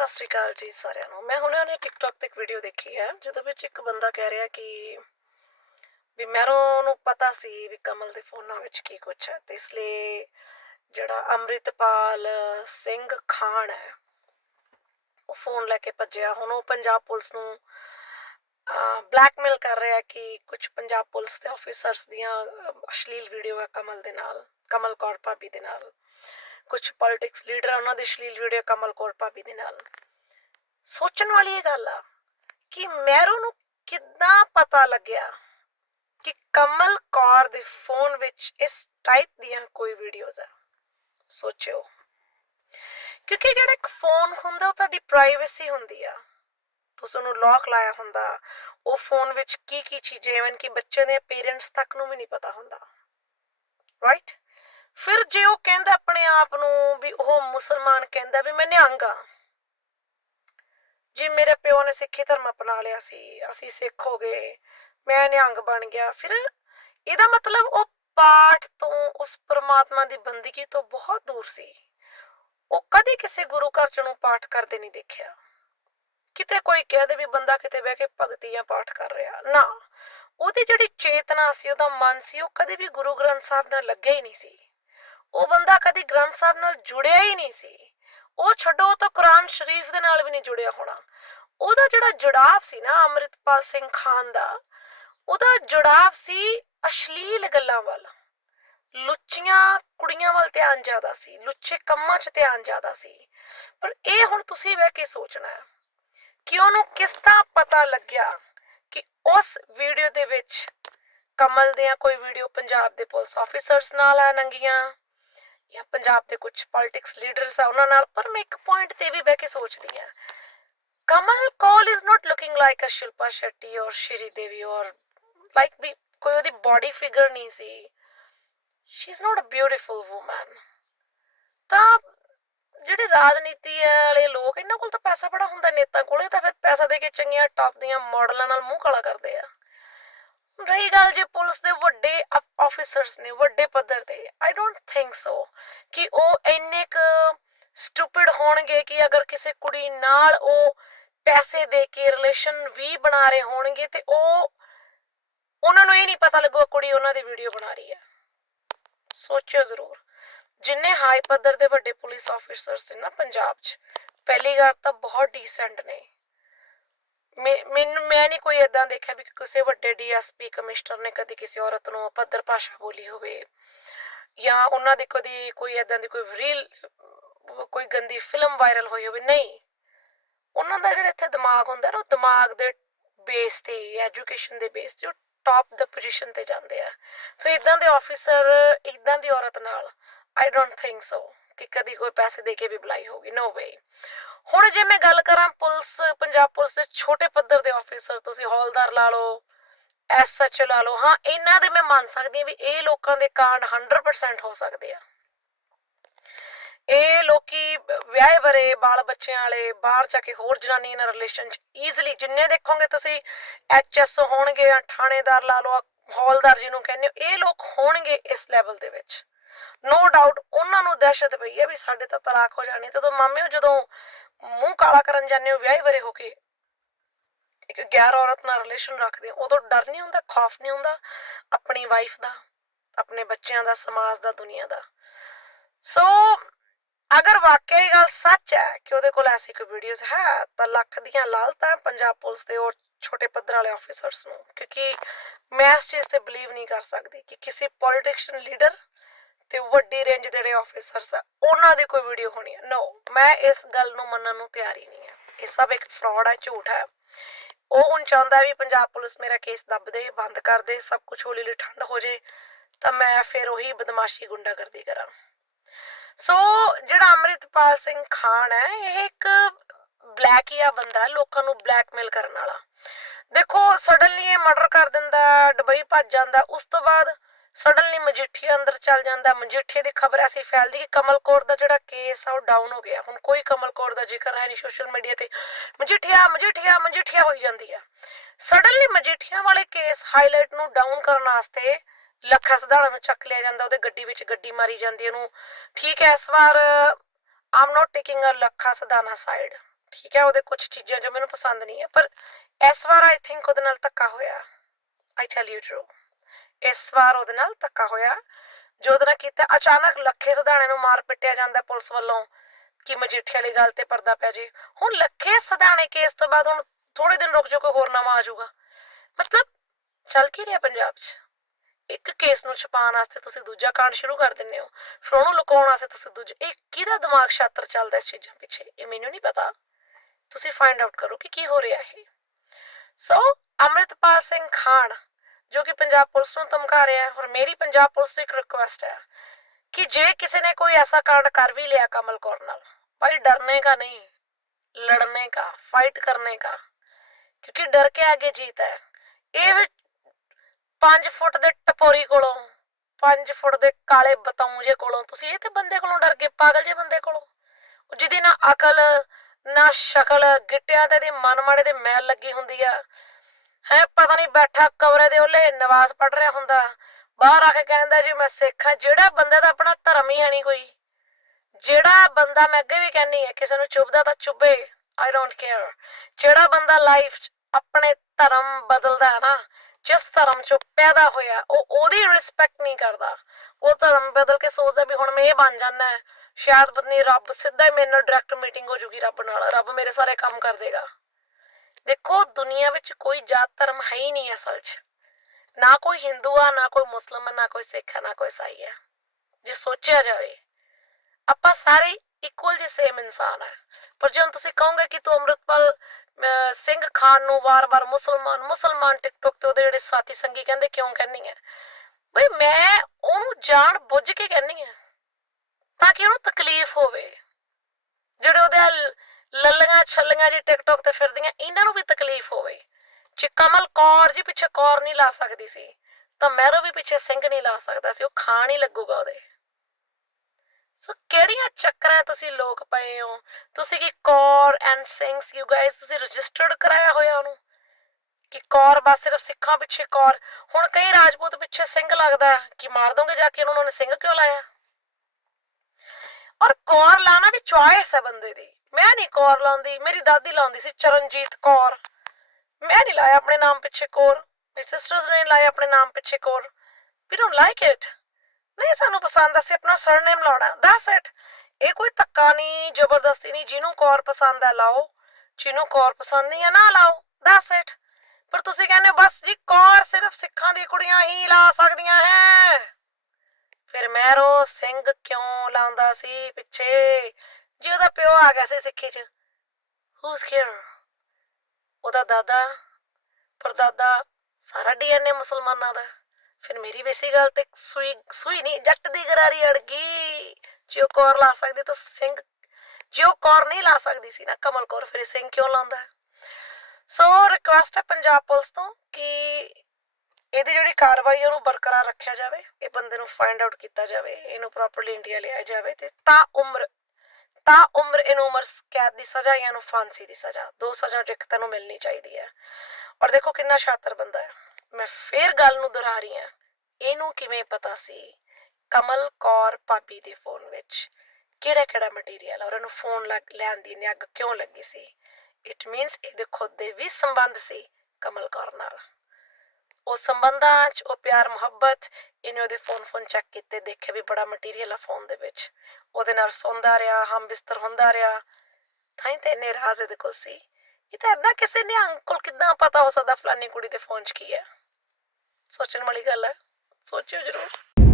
ਸਤਿ ਸ਼੍ਰੀ ਅਕਾਲ ਜੀ ਸਾਰਿਆਂ ਨੂੰ। ਮੈਂ ਹੁਣੇ ਉਹਨੇ ਟਿਕਟੌਕ ਤੇ ਇੱਕ ਵੀਡੀਓ ਦੇਖੀ ਹੈ, ਜਿਹਦੇ ਵਿੱਚ ਇੱਕ ਬੰਦਾ ਕਹਿ ਰਿਹਾ ਕਿ ਵੀ ਮੈਰੋਂ ਨੂੰ ਪਤਾ ਸੀ ਵੀ ਕਮਲ ਦੇ ਫੋਨਾਂ ਵਿੱਚ ਕੀ ਕੁਛ ਹੈ। ਤੇ ਇਸ ਲਈ ਜਿਹੜਾ ਅੰਮ੍ਰਿਤਪਾਲ ਸਿੰਘ ਖਾਨ ਹੈ, ਉਹ ਫੋਨ ਲੈ ਕੇ ਭੱਜਿਆ। ਹੁਣ ਉਹ ਪੰਜਾਬ ਪੁਲਿਸ ਨੂੰ ਬਲੈਕਮੇਲ ਕਰ ਰਿਹਾ ਕਿ ਕੁਝ ਪੰਜਾਬ ਪੁਲਿਸ ਦੇ ਆਫੀਸਰਸ ਦੀਆਂ ਅਸ਼ਲੀਲ ਵੀਡੀਓ ਹੈ ਕਮਲ ਦੇ ਨਾਲ, ਕਮਲ ਕੌਰ ਭਾਬੀ ਦੇ ਨਾਲ। ਕੁਝ ਪੋਲਿਟਿਕਸ ਲੀਡਰ ਉਹਨਾਂ ਦੀ ਅਸ਼ਲੀਲ ਵੀਡੀਓ ਕਮਲ ਕੌਰ ਭਾਬੀ ਦੇ ਨਾਲ। ਸੋਚਣ ਵਾਲੀ ਇਹ ਗੱਲ ਆ ਕਿ ਮੈਰੋ ਨੂੰ ਕਿੱਦਾਂ ਪਤਾ ਲੱਗਿਆ ਕਿ ਕਮਲ ਕੌਰ ਦੇ ਫੋਨ ਵਿੱਚ ਇਸ ਟਾਈਪ ਦੀਆਂ ਕੋਈ ਵੀਡੀਓਜ਼ ਆ। ਸੋਚਿਓ। ਕਿਉਂਕਿ ਜਿਹੜਾ ਇੱਕ ਫੋਨ ਹੁੰਦਾ, ਉਹ ਤੁਹਾਡੀ ਪ੍ਰਾਈਵੇਸੀ ਹੁੰਦੀ ਆ। ਤੁਸੀਂ ਉਹਨੂੰ ਲੌਕ ਲਾਇਆ ਹੁੰਦਾ, ਉਹ ਫੋਨ ਵਿੱਚ ਕੀ ਕੀ ਚੀਜ਼ਾਂ ਇਵਨ ਕਿ ਬੱਚੇ ਦੇ ਪੇਰੈਂਟਸ ਤੱਕ ਨੂੰ ਵੀ ਨਹੀਂ ਪਤਾ ਹੁੰਦਾ। ਰਾਈਟ ਫਿਰ ਜੇ ਉਹ ਕਹਿੰਦਾ ਆਪਣੇ ਆਪ ਨੂੰ ਵੀ ਉਹ ਮੁਸਲਮਾਨ ਕਹਿੰਦਾ ਵੀ ਮੈਂ ਨਿਹੰਗ ਆ ਜੀ ਮੇਰੇ ਪਿਓ ਨੇ ਸਿੱਖੀ ਧਰਮ ਅਪਣਾ ਲਿਆ ਸੀ, ਅਸੀਂ ਸਿੱਖ ਹੋ ਗਏ, ਮੈਂ ਨਿਹੰਗ ਬਣ ਗਿਆ, ਫਿਰ ਇਹਦਾ ਮਤਲਬ ਉਹ ਪਾਠ ਤੋਂ ਉਸ ਪ੍ਰਮਾਤਮਾ ਦੀ ਬੰਦਗੀ ਤੋਂ ਬਹੁਤ ਦੂਰ ਸੀ। ਉਹ ਕਦੇ ਕਿਸੇ ਗੁਰੂ ਘਰ ਚ ਨੂੰ ਪਾਠ ਕਰਦੇ ਨਹੀਂ ਦੇਖਿਆ। ਕਿਤੇ ਕੋਈ ਕਹਿ ਦੇ ਵੀ ਬੰਦਾ ਕਿਤੇ ਬਹਿ ਕੇ ਭਗਤੀ ਜਾਂ ਪਾਠ ਕਰ ਰਿਹਾ, ਨਾ। ਉਹਦੀ ਜਿਹੜੀ ਚੇਤਨਾ ਸੀ, ਉਹਦਾ ਮਨ ਸੀ, ਉਹ ਕਦੇ ਵੀ ਗੁਰੂ ਗ੍ਰੰਥ ਸਾਹਿਬ ਨਾਲ ਲੱਗਿਆ ਹੀ ਨਹੀਂ ਸੀ। ਉਹ ਬੰਦਾ ਕਦੀ ਗ੍ਰੰਥ ਸਾਹਿਬ ਨਾਲ ਜੁੜਿਆ ਹੀ ਨਹੀਂ ਸੀ। ਉਹ ਛੱਡੋ, ਉਹ ਤਾਂ ਕੁਰਾਨ ਸ਼ਰੀਫ ਦੇ ਨਾਲ ਵੀ ਨਹੀਂ ਜੁੜਿਆ ਹੋਣਾ। ਉਹਦਾ ਜਿਹੜਾ ਜੁੜਾਵ ਸੀ ਨਾ ਅੰਮ੍ਰਿਤਪਾਲ ਸਿੰਘ ਖਾਨ ਦਾ, ਉਹਦਾ ਜੁੜਾਵ ਸੀ ਅਸ਼ਲੀਲ ਗੱਲਾਂ ਵੱਲ। ਲੁੱਚੀਆਂ ਕੁੜੀਆਂ ਵੱਲ ਧਿਆਨ ਜ਼ਿਆਦਾ ਸੀ, ਲੁੱਚੇ ਕੰਮਾਂ 'ਚ ਧਿਆਨ ਜ਼ਿਆਦਾ ਸੀ। ਪਰ ਇਹ ਹੁਣ ਤੁਸੀਂ ਬਹਿ ਕੇ ਸੋਚਣਾ ਹੈ ਕਿ ਉਹਨੂੰ ਕਿਸ ਤਰ੍ਹਾਂ ਪਤਾ ਲੱਗਿਆ ਕਿ ਉਸ ਵੀਡੀਓ ਦੇ ਵਿੱਚ ਕਮਲ ਦੀਆਂ ਕੋਈ ਵੀਡੀਓ ਪੰਜਾਬ ਦੇ ਪੁਲਿਸ ਆਫੀਸਰਸ ਨਾਲ ਆ ਨੰਗੀਆਂ। ਜਾਂ ਪੰਜਾਬ ਦੇ ਕੁਝ ਪੋਲਿਟਿਕਸ ਲੀਡਰਸ ਆ ਉਹਨਾਂ ਨਾਲ, ਪਰ ਮੈਂ ਇੱਕ ਪੁਆਇੰਟ ਤੇ ਵੀ ਬਹਿ ਕੇ ਸੋਚਦੀ ਆ Kamal Kaul is not looking like a Shilpa Shetty ਔਰ ਸ਼੍ਰੀ ਦੇਵੀ ਔਰ ਲਾਈਕ ਵੀ ਕੋਈ ਉਹਦੀ ਬਾਡੀ ਫਿਗਰ ਨਹੀਂ ਸੀ। She is not a beautiful woman ਤਾਂ ਜਿਹੜੇ ਰਾਜਨੀਤੀ ਵਾਲੇ ਲੋਕ, ਇਹਨਾਂ ਕੋਲ ਤਾਂ ਪੈਸਾ ਬੜਾ ਹੁੰਦਾ ਨੇਤਾ ਕੋਲੇ, ਤਾਂ ਫਿਰ ਪੈਸਾ ਦੇ ਕੇ ਚੰਗੀਆਂ ਟਾਪ ਦੀਆਂ ਮਾਡਲਾਂ ਨਾਲ ਮੂੰਹ ਕਾਲਾ ਕਰਦੇ ਆ। ਰਹੀ ਗੱਲ ਜੇ ਪੁਲਿਸ ਦੇ ਵੱਡੇ ਆਫੀਸਰਸ ਨੇ, ਵੱਡੇ ਪੱਧਰ ਤੇ ਆਈ ਡੋਨਟ ਥਿੰਕ ਸੋ ਕਿ ਉਹ ਇੰਨੇ ਕ ਸਟੂਪਿਡ ਹੋਣਗੇ ਕਿ ਅਗਰ ਕਿਸੇ ਕੁੜੀ ਨਾਲ ਉਹ ਪੈਸੇ ਦੇ ਕੇ ਰਿਲੇਸ਼ਨ ਵੀ ਬਣਾ ਰਹੇ ਹੋਣਗੇ ਤੇ ਉਹ, ਉਹਨਾਂ ਨੂੰ ਇਹ ਨਹੀਂ ਪਤਾ ਲੱਗੂਗਾ ਕੁੜੀ ਉਹਨਾਂ ਦੀ ਵੀਡੀਓ ਬਣਾ ਰਹੀ ਹੈ। ਸੋਚਿਓ ਜ਼ਰੂਰ। ਜਿੰਨੇ ਹਾਈ ਪੱਧਰ ਦੇ ਵੱਡੇ ਪੁਲਿਸ ਆਫੀਸਰਸ ਨੇ ਨਾ ਪੰਜਾਬ 'ਚ, ਪਹਿਲੀ ਗੱਲ ਤਾਂ ਬਹੁਤ ਡੀਸੈਂਟ ਨੇ। ਮੈਨੂੰ, ਮੈਂ ਨਹੀਂ ਕੋਈ ਇਦਾਂ ਦੇਖਿਆ ਵੀ ਕਿਸੇ ਵੱਡੇ ਡੀਐਸਪੀ ਕਮਿਸ਼ਨਰ ਨੇ ਕਦੀ ਕਿਸੇ ਔਰਤ ਨੂੰ ਅਪੱਧਰ ਭਾਸ਼ਾ ਬੋਲੀ ਹੋਵੇ। ਜਾਂ ਉਹਨਾਂ ਦੀ ਕਦੀ ਕੋਈ ਇਦਾਂ ਦੀ ਕੋਈ ਰੀਲ ਕੋਈ ਗੰਦੀ ਫਿਲਮ ਵਾਇਰਲ ਹੋਈ ਹੋਵੇ, ਨਹੀਂ। ਉਹਨਾਂ ਦਾ ਜਿਹੜਾ ਇੱਥੇ ਦਿਮਾਗ ਹੁੰਦਾ ਨਾ, ਉਹ ਦਿਮਾਗ ਦੇ ਬੇਸ ਤੇ ਐਜੂਕੇਸ਼ਨ ਦੇ ਬੇਸ ਤੇ, ਉਹ ਟਾਪ ਦਾ ਪੋਜੀਸ਼ਨ ਤੇ ਜਾਂਦੇ ਆ। ਸੋ ਇਦਾਂ ਦੇ ਆਫੀਸਰ ਇਦਾਂ ਦੀ ਔਰਤ ਨਾਲ ਆਈ ਡੋਨਟ ਥਿੰਕ ਸੋ ਕਿ ਕਦੀ ਕੋਈ ਪੈਸੇ ਦੇ ਕੇ ਵੀ ਬੁਲਾਈ ਹੋਗੀ ਨੋ ਵੇ ਹੁਣ ਜੇ ਮੈਂ ਗੱਲ ਕਰਾਂ ਪੁਲਿਸ, ਪੰਜਾਬ ਪੁਲਿਸ ਦੇ ਛੋਟੇ ਪੱਧਰ ਦੇ ਆਫੀਸਰ ਤੁਸੀਂ ਹੌਲਦਾਰ ਲਾ ਲਓ ਐਸਐਚ ਲਾ ਲਓ। ਹਾਂ, ਇਹਨਾਂ ਦੇ ਮੈਂ ਮੰਨ ਸਕਦੀ ਹਾਂ ਵੀ ਇਹ ਲੋਕਾਂ ਦੇ ਕਾਂਡ 100% ਹੋ ਸਕਦੇ ਆ। ਇਹ ਲੋਕੀ ਵਿਆਹੇ ਬਰੇ ਬਾਲ ਬੱਚਿਆਂ ਵਾਲੇ, ਬਾਹਰ ਜਾ ਕੇ ਹੋਰ ਜਨਾਨੀਆਂ ਨਾਲ ਰਿਲੇਸ਼ਨ ਚ ਈਜ਼ੀਲੀ ਜਿੰਨੇ ਦੇਖੋਗੇ ਤੁਸੀਂ ਐਚਐਸ ਹੋਣਗੇ ਜਾਂ ਥਾਣੇਦਾਰ ਲਾ ਲਓ, ਹੌਲਦਾਰ ਜਿਹਨੂੰ ਕਹਿੰਦੇ ਇਹ ਲੋਕ ਹੋਣਗੇ ਇਸ ਲੈਵਲ ਦੇ ਵਿੱਚ। ਨੋ ਡਾਊਟ ਉਹਨਾਂ ਨੂੰ ਦਹਿਸ਼ਤ ਪਈ ਹੈ ਵੀ ਸਾਡੇ ਤਾਂ ਤਲਾਕ ਹੋ ਜਾਣੀ ਤੇ ਤੂੰ ਮਾਮੇ ਜਦੋਂ ਮੂੰਹ ਕਾਲਾ ਕਰਨ ਜਾਂਦੇ ਹੋ, ਵਿਆਹੇ ਬਰੇ ਹੋ ਕੇ ਇੱਕ ਗੈਰ ਔਰਤ ਨਾਲ ਰਿਲੇਸ਼ਨ ਰੱਖਦੇ ਉਦੋਂ ਡਰ ਨਹੀਂ ਹੁੰਦਾ, ਖੌਫ ਨਹੀਂ ਹੁੰਦਾ ਆਪਣੀ ਵਾਈਫ ਦਾ, ਆਪਣੇ ਬੱਚਿਆਂ ਦਾ, ਸਮਾਜ ਦਾ, ਦੁਨੀਆ ਦਾ। ਸੋ ਅਗਰ ਵਾਕਿਆ ਇਹ ਗੱਲ ਸੱਚ ਹੈ ਕਿ ਉਹਦੇ ਕੋਲ ਐਸੀ ਕੋਈ ਵੀਡੀਓਜ਼ ਹੈ, ਤਾਂ ਲੱਖ ਦੀਆਂ ਲਾਲਤਾਂ ਪੰਜਾਬ ਪੁਲਿਸ ਦੇ ਔਰ ਛੋਟੇ ਪੱਧਰ ਵਾਲੇ ਆਫੀਸਰਸ ਨੂੰ, ਕਿਉਂਕਿ ਮੈਂ ਇਸ ਚੀਜ਼ ਤੇ ਬਲੀਵ ਨਹੀਂ ਕਰ ਸਕਦੀ ਕਿ ਕਿਸੇ ਪੋਲੀਟੀਸ਼ੀਅਨ ਲੀਡਰ ਤੇ ਵੱਡੀ ਰੇਂਜ ਦੇ ਜਿਹੜੇ ਆਫੀਸਰਸ ਆ, ਉਹਨਾਂ ਦੀ ਕੋਈ ਵੀਡੀਓ ਹੋਣੀ ਹੈ। ਨੋ ਮੈਂ ਇਸ ਗੱਲ ਨੂੰ ਮੰਨਣ ਨੂੰ ਤਿਆਰ ਹੀ ਨਹੀਂ ਹਾਂ। ਇਹ ਸਭ ਇੱਕ ਫਰਾਡ ਹੈ, ਝੂਠ ਹੈ। ਉਹ ਹੁਣ ਚਾਹੁੰਦਾ ਵੀ ਪੰਜਾਬ ਪੁਲਿਸ ਮੇਰਾ ਕੇਸ ਦੱਬ ਦੇ ਬੰਦ ਕਰ ਦੇ, ਸਭ ਕੁਝ ਹੌਲੀ ਹੌਲੀ ਠੰਡ ਹੋ ਜੇ, ਤਾਂ ਮੈਂ ਫਿਰ ਉਹੀ ਬਦਮਾਸ਼ੀ ਗੁੰਡਾਗਰਦੀ ਕਰਾਂ। ਸੋ ਜਿਹੜਾ ਅੰਮ੍ਰਿਤਪਾਲ ਸਿੰਘ ਖਾਨ ਹੈ, ਇਹ ਇੱਕ ਬਲੈਕੀਆ ਬੰਦਾ, ਲੋਕਾਂ ਨੂੰ ਬਲੈਕਮੇਲ ਕਰਨ ਵਾਲਾ। ਦੇਖੋ ਸਡਨਲੀ ਇਹ ਮਰਡਰ ਕਰ ਦਿੰਦਾ ਦੁਬਈ ਭੱਜ ਜਾਂਦਾ, ਉਸ ਤੋਂ ਬਾਅਦ ਸਡਨਲੀ ਮਜੀਠੀਆ ਅੰਦਰ ਚੱਲ ਜਾਂਦਾ। ਮਜੀਠੀਏ ਦੀ ਖਬਰ ਐਸੀ ਫੈਲਦੀ ਕਿ ਕਮਲ ਦਾ ਜਿਹੜਾ ਕੇਸ ਆ ਉਹ ਡਾਊਨ ਹੋ ਗਿਆ। ਹੁਣ ਕੋਈ ਕਮਲ ਦਾ ਜ਼ਿਕਰ ਹੈ ਨਹੀਂ ਸੋਸ਼ਲ ਮੀਡੀਆ ਤੇ। ਮਜੀਠੀਆ ਮਜੀਠੀਆ ਮਜੀਠੀਆ ਹੋਈ ਜਾਂਦੀ ਆ। ਸਡਨਲੀ ਮਜੀਠੀਆ ਵਾਲੇ ਕੇਸ ਹਾਈਲਾਈਟ ਨੂੰ ਡਾਊਨ ਕਰਨ ਵਾਸਤੇ ਲੱਖਾ ਸਧਾਣਾ ਨੂੰ ਚੱਕ ਲਿਆ ਜਾਂਦਾ। ਉਹਦੇ ਗੱਡੀ ਵਿੱਚ ਗੱਡੀ ਮਾਰੀ ਜਾਂਦੀ ਉਹਨੂੰ। ਠੀਕ ਹੈ, ਇਸ ਵਾਰ I'm not taking a Lakha Sidhana side ਠੀਕ ਹੈ, ਉਹਦੇ ਕੁਝ ਚੀਜ਼ਾਂ ਜੋ ਮੈਨੂੰ ਪਸੰਦ ਨਹੀਂ ਹੈ ਪਰ ਇਸ ਵਾਰ ਆਈ ਥਿੰਕ ਉਹਦੇ ਨਾਲ ਧੱਕਾ ਹੋਇਆ। ਆਈ ਟੈਲ ਯੂ ਟਰੂ ਇਸ ਵਾਰ ਉਹਦੇ ਨਾਲ ਧੱਕਾ ਹੋਇਆ। ਜੋ ਉਹਦੇ ਨਾਲ ਕੀਤਾ, ਅਚਾਨਕ ਲੱਖੇ ਸਧਾਣੇ ਨੂੰ ਮਾਰ ਪਿੱਟਿਆ ਜਾਂਦਾ ਪੁਲਿਸ ਵੱਲੋਂ। ਕਿ ਮਜੀਠੇ ਵਾਲੀ ਗੱਲ ਤੇ ਪਰਦਾ ਪੈ ਜੇ। ਹੁਣ ਲੱਖੇ ਸਧਾਣੇ ਕੇਸ ਤੋਂ ਬਾਅਦ ਹੁਣ ਥੋੜੇ ਦਿਨ ਰੁਕ ਜਾਓ, ਕੋਈ ਹੋਰ ਨਵਾਂ ਆ ਜਾਊਗਾ। ਮਤਲਬ ਚੱਲ ਕੀ ਰਿਹਾ ਪੰਜਾਬ 'ਚ? ਇੱਕ ਕੇਸ ਨੂੰ ਛੁਪਾਉਣ ਵਾਸਤੇ ਤੁਸੀਂ ਦੂਜਾ ਕਾਂਡ ਸ਼ੁਰੂ ਕਰ ਦਿੰਦੇ ਹੋ, ਫਿਰ ਉਹਨੂੰ ਲੁਕਾਉਣ ਵਾਸਤੇ ਤੁਸੀਂ ਦੂਜਾ, ਇਹ ਕਿਹਦਾ ਦਿਮਾਗ ਛਾਤਰ ਚੱਲਦਾ ਇਸ ਚੀਜ਼ਾਂ ਪਿੱਛੇ, ਇਹ ਮੈਨੂੰ ਨਹੀਂ ਪਤਾ। ਤੁਸੀਂ ਫਾਈਂਡ ਆਊਟ ਕਰੋ ਕਿ ਕੀ ਹੋ ਰਿਹਾ ਹੈ ਸੋ ਅੰਮ੍ਰਿਤਪਾਲ ਸਿੰਘ ਖਾਨ ਜੋ ਕਿ ਪੰਜਾਬ ਪੁਲਿਸ ਨੂੰ ਧਮਕਾ ਰਿਹਾ ਹੈ ਔਰ ਮੇਰੀ ਪੰਜਾਬ ਪੁਲਿਸ ਤੋਂ ਇੱਕ ਰਿਕੁਐਸਟ ਹੈ ਕਿ ਜੇ ਕਿਸੇ ਨੇ ਕੋਈ ਐਸਾ ਕਾਂਡ ਕਰ ਵੀ ਲਿਆ ਕਮਲ ਕੌਰ ਨਾਲ ਭਾਈ ਡਰਨੇ का नहीं लड़ने का फाइट करने का क्योंकि डर के आगे जीत है ਇਹ ਵੀ 5 ਫੁੱਟ ਦੇ ਟਪੋਰੀ ਕੋਲੋਂ 5 ਫੁੱਟ ਦੇ ਕਾਲੇ ਬਤਾਊ ਜੇ ਕੋਲੋਂ ਤੁਸੀਂ ਇਹ ਤੇ ਬੰਦੇ ਕੋਲੋਂ ਡਰ ਗਏ ਪਾਗਲ ਜੇ ਬੰਦੇ ਕੋਲੋਂ ਉਹ ਜਿਹਦੀ ਨਾ ਅਕਲ ਨਾ ਸ਼ਕਲ ਗਿੱਟਿਆਂ ਤੇ ਦੀ ਮਨ ਮਾੜੇ ਦੇ ਮੈਲ ਲੱਗੀ ਹੁੰਦੀ ਆ ਹੈ, ਪਤਾ ਨਹੀਂ ਬੈਠਾ ਕਮਰੇ ਦੇ ਉਹਲੇ ਨਵਾਜ਼ ਪੜ ਰਿਹਾ ਹੁੰਦਾ। ਬਾਹਰ ਆ ਕੇ ਕਹਿੰਦਾ ਜੀ, ਮੈਂ ਸਿੱਖ ਹਾਂ, ਜਿਹੜਾ ਬੰਦੇ ਦਾ ਆਪਣਾ ਧਰਮ ਹੀ ਹੈ ਨਹੀਂ ਕੋਈ। ਜਿਹੜਾ ਬੰਦਾ, ਮੈਂ ਅੱਗੇ ਵੀ ਕਹਿੰਨੀ ਹੈ, ਕਿਸੇ ਨੂੰ ਚੁੱਭਦਾ ਤਾਂ ਚੁੱਭੇ ਆਈ ਡੋਂਟ ਕੇਅਰ ਜਿਹੜਾ ਬੰਦਾ ਲਾਈਫ ਆਪਣੇ ਧਰਮ ਬਦਲਦਾ ਹੈ ਨਾ, ਜਿਸ ਧਰਮ 'ਚੋਂ ਪੈਦਾ ਹੋਇਆ, ਉਹ ਉਹਦੀ ਰਿਸਪੈਕਟ ਨਹੀਂ ਕਰਦਾ। ਉਹ ਧਰਮ ਬਦਲ ਕੇ ਸੋਚਦਾ ਵੀ ਹੁਣ ਮੈਂ ਇਹ ਬਣ ਜਾਣਾ ਹੈ। ਸ਼ਾਇਦ ਪਤਨੀ ਰੱਬ ਸਿੱਧਾ ਹੀ ਮੇਰੇ ਨਾਲ ਡਾਇਰੈਕਟ ਮੀਟਿੰਗ ਹੋ ਜੂਗੀ, ਰੱਬ ਨਾਲ। ਰੱਬ ਮੇਰੇ ਸਾਰੇ ਕੰਮ ਕਰ ਦੇਗਾ। ਦੇਖੋ ਦੁਨੀਆ ਵਿੱਚ ਕੋਈ ਜਾਤ ਧਰਮ ਹੈ ਹੀ ਨਹੀਂ ਅਸਲ 'ਚ। ਨਾ ਕੋਈ ਹਿੰਦੂ ਆ ਨਾ ਕੋਈ ਮੁਸਲਮਾਨ ਆ, ਨਾ ਕੋਈ ਸਿੱਖ ਆ ਨਾ ਕੋਈ ਈਸਾਈ ਆ। ਜੇ ਸੋਚਿਆ ਜਾਵੇ ਆਪਾਂ ਸਾਰੇ ਇਕੁਅਲ ਜਿਹੇ ਸੇਮ ਇਨਸਾਨ ਆ। ਪਰ ਜੇ ਤੁਸੀਂ ਕਹੋਗੇ ਕਿ ਤੂੰ ਅੰਮ੍ਰਿਤਪਾਲ ਸਿੰਘ ਖਾਨ ਨੂੰ ਵਾਰ-ਵਾਰ ਮੁਸਲਮਾਨ ਮੁਸਲਮਾਨ ਟਿਕਟੋਕ ਤੇ ਉਹਦੇ ਜਿਹੜੇ ਸਾਥੀ ਸੰਗੀ ਕਹਿੰਦੇ ਕਿਉਂ ਕਹਿੰਨੀ ਹੈ ਬਈ ਮੈਂ ਉਹਨੂੰ ਜਾਣ ਬੁੱਝ ਕੇ ਕਹਿੰਨੀ ਆ ਤਾਂ ਕਿ ਉਹਨੂੰ ਤਕਲੀਫ ਹੋਵੇ। ਜਿਹੜੇ ਉਹਦੇ ਲੱਲੀਆਂ ਛੱਲੀਆਂ ਜੀ ਟਿਕਟੋਕ ਤੇ ਫਿਰਦੀਆਂ, ਇਹਨਾਂ ਨੂੰ ਵੀ ਤਕਲੀਫ ਹੋਵੇ। ਜੇ ਕਮਲ ਕੌਰ ਜੀ ਪਿੱਛੇ ਕੌਰ ਨਹੀਂ ਲਾ ਸਕਦੀ ਸੀ, ਤਾਂ ਮੈਰੋ ਵੀ ਪਿੱਛੇ ਸਿੰਘ ਨਹੀਂ ਲਾ ਸਕਦਾ ਸੀ, ਉਹ ਖਾਣ ਹੀ ਲੱਗੂਗਾ ਉਹਦੇ। ਸੋ ਕਿਹੜੀਆਂ ਚੱਕਰਾਂ ਤੁਸੀਂ ਲੋਕ ਪਏ ਹੋ? ਤੁਸੀਂ ਕੀ Kaur and Singhs you guys ਤੁਸੀਂ ਰਜਿਸਟਰਡ ਕਰਾਇਆ ਹੋਇਆ ਉਹਨੂੰ? ਕਿ ਕੌਰ ਬਸ ਸਿਰਫ ਸਿੱਖਾਂ ਪਿੱਛੇ ਕੌਰ, ਹੁਣ ਕਈ ਰਾਜਪੂਤ ਪਿੱਛੇ ਸਿੰਘ ਲੱਗਦਾ ਕਿ ਮਾਰ ਦੋਗੇ ਜਾ ਕੇ ਉਹਨਾਂ ਨੇ ਸਿੰਘ ਕਿਉਂ ਲਾਇਆ? ਔਰ ਕੌਰ ਲਾਣਾ ਵੀ ਚੁਆਇਸ ਹੈ ਬੰਦੇ ਦੀ। ਮੈਂ ਨਹੀਂ ਕੌਰ ਲਾਉਂਦੀ, ਮੇਰੀ ਦਾਦੀ ਲਾਉਂਦੀ ਸੀ ਚਰਨਜੀਤ ਕੌਰ। ਮੈਂ ਨਹੀਂ ਲਾਇਆ ਆਪਣੇ ਨਾਮ ਪਿੱਛੇ ਕੌਰ। ਮੇਰੀ ਸਿਸਟਰਸ ਨੇ ਲਾਇਆ ਆਪਣੇ ਨਾਮ ਪਿੱਛੇ Kaur. We don't like it ਨਹੀਂ, ਸਾਨੂੰ ਪਸੰਦ ਅਸੀਂ ਆਪਣਾ ਸਰਨੇਮ ਲਾਉਣਾ। ਦੈਟਸ ਇਟ ਇਹ ਕੋਈ ਧੱਕਾ ਨਹੀਂ, ਜ਼ਬਰਦਸਤੀ ਨਹੀਂ, ਜਿਹਨੂੰ ਕੌਰ ਪਸੰਦ ਆ, ਲਾਓ। ਜਿਹਨੂੰ ਕੌਰ ਪਸੰਦ ਨਹੀਂ ਹੈ ਨਾ ਲਾਓ। ਦੈਟਸ ਇਟ ਪਰ ਤੁਸੀਂ ਕਹਿੰਦੇ ਬਸ ਜੀ, ਕੌਰ ਸਿਰਫ ਸਿੱਖਾਂ ਦੀ ਕੁੜੀਆਂ ਹੀ ਲਾ ਸਕਦੀਆਂ ਹੈ। ਫਿਰ ਮੈਂ ਰੋ ਸਿੰਘ ਕਿਉਂ ਲਾਉਂਦਾ ਸੀ ਪਿੱਛੇ? ਜੇ ਉਹਦਾ ਪਿਓ ਆ ਗਿਆ ਸੀ ਸਿੱਖੀ 'ਚ ਹੂਸ ਕੇਅਰ ਉਹਦਾ ਦਾਦਾ, ਪਰਦਾਦਾ, ਸਾਰਾ ਡੀਐਨਏ ਮੁਸਲਮਾਨਾਂ ਦਾ। ਫਿਰ ਮੇਰੀ ਵੈਸੀ ਗੱਲ ਤੇ ਸੂਈ ਸੂਈ ਨਹੀਂ, ਜੱਟ ਦੀ ਗਰਾਰੀ ਅੜ ਗਈ। ਜੇ ਉਹ ਕੌਰ ਲਾ ਸਕਦੀ ਤਾਂ ਸਿੰਘ, ਜੇ ਉਹ ਕੌਰ ਨਹੀਂ ਲਾ ਸਕਦੀ ਸੀ ਨਾ, ਕਮਲ ਕੌਰ ਫਿਰ ਸਿੰਘ ਕਿਉਂ ਲਾਉਂਦਾ? ਸੋ ਰਿਕੁਐਸਟ ਹੈ ਪੰਜਾਬ ਪੁਲਿਸ ਤੋਂ ਕਿ ਇਹਦੀ ਜਿਹੜੀ ਕਾਰਵਾਈ ਉਹਨੂੰ ਬਰਕਰਾਰ ਰੱਖਿਆ ਜਾਵੇ, ਇਹ ਬੰਦੇ ਨੂੰ ਫਾਈਂਡ ਆਊਟ ਕੀਤਾ ਜਾਵੇ, ਇਹਨੂੰ ਪ੍ਰੋਪਰਲੀ ਇੰਡੀਆ ਲਿਆਇਆ ਜਾਵੇ ਤੇ ਤਾਂ ਉਮਰ ਤਾਂ ਉਮਰ ਇਹਨੂੰ ਉਮਰ ਕੈਦ ਦੀ ਸਜ਼ਾ ਜਾਂ ਇਹਨੂੰ ਫਾਂਸੀ ਦੀ ਸਜ਼ਾ, ਦੋ ਸਜ਼ਾ ਇੱਕ ਤੈਨੂੰ ਮਿਲਣੀ ਚਾਹੀਦੀ ਹੈ। ਔਰ ਦੇਖੋ ਕਿੰਨਾ ਸ਼ਾਤਰ ਬੰਦਾ ਹੈ। ਮੈਂ ਫੇਰ ਗੱਲ ਨੂੰ ਦੁਹਰਾ ਰਹੀ ਹਾਂ। ਇਹਨੂੰ ਕਿਵੇਂ ਪਤਾ ਸੀ? ਕਮਲ ਕੌਰ ਭਾਬੀ ਦੇ ਫੋਨ ਵਿੱਚ। ਕਿਹੜਾ ਕਿਹੜਾ ਮਟੀਰੀਅਲ ਔਰ ਇਹਨੂੰ ਫੋਨ ਲੈਣ ਦੀ ਨਿੱਗ ਕਿਉਂ ਲੱਗੀ ਸੀ? ਇਟ ਮੀਨਸ ਇਹਦੇ ਖੁਦ ਦੇ ਵੀ ਸੰਬੰਧ ਸੀ ਕਮਲ ਕੌਰ ਨਾਲ। ਉਹ ਸੰਬੰਧਾਂ 'ਚ, ਉਹ ਪਿਆਰ ਮੁਹੱਬਤ ਇਹਨੇ ਉਹਦੇ ਫੋਨ ਫੋਨ ਚੈੱਕ ਕੀਤੇ ਦੇਖੇ ਵੀ ਬੜਾ ਮਟੀਰੀਅਲ ਆ ਫੋਨ ਦੇ ਵਿੱਚ। ਉਹਦੇ ਨਾਲ ਸੌਂਦਾ ਰਿਹਾ, ਹਮ ਬਿਸਤਰ ਹੁੰਦਾ ਰਿਹਾ। ਤਾਂ ਹੀ ਤੇ ਇਹਨੇ ਰਾਜ਼ ਇਹਦੇ ਕੋਲ ਸੀ। ਇਹ ਤਾਂ ਏਦਾਂ ਕਿਸੇ ਨੇ ਅੰਕਲ ਕਿੱਦਾਂ ਪਤਾ ਹੋ ਸਕਦਾ ਫਲਾਨੀ ਕੁੜੀ ਦੇ ਫੋਨ 'ਚ ਕੀ ਹੈ? ਸੋਚਣ ਵਾਲੀ ਗੱਲ ਹੈ। ਸੋਚਿਓ ਜ਼ਰੂਰ।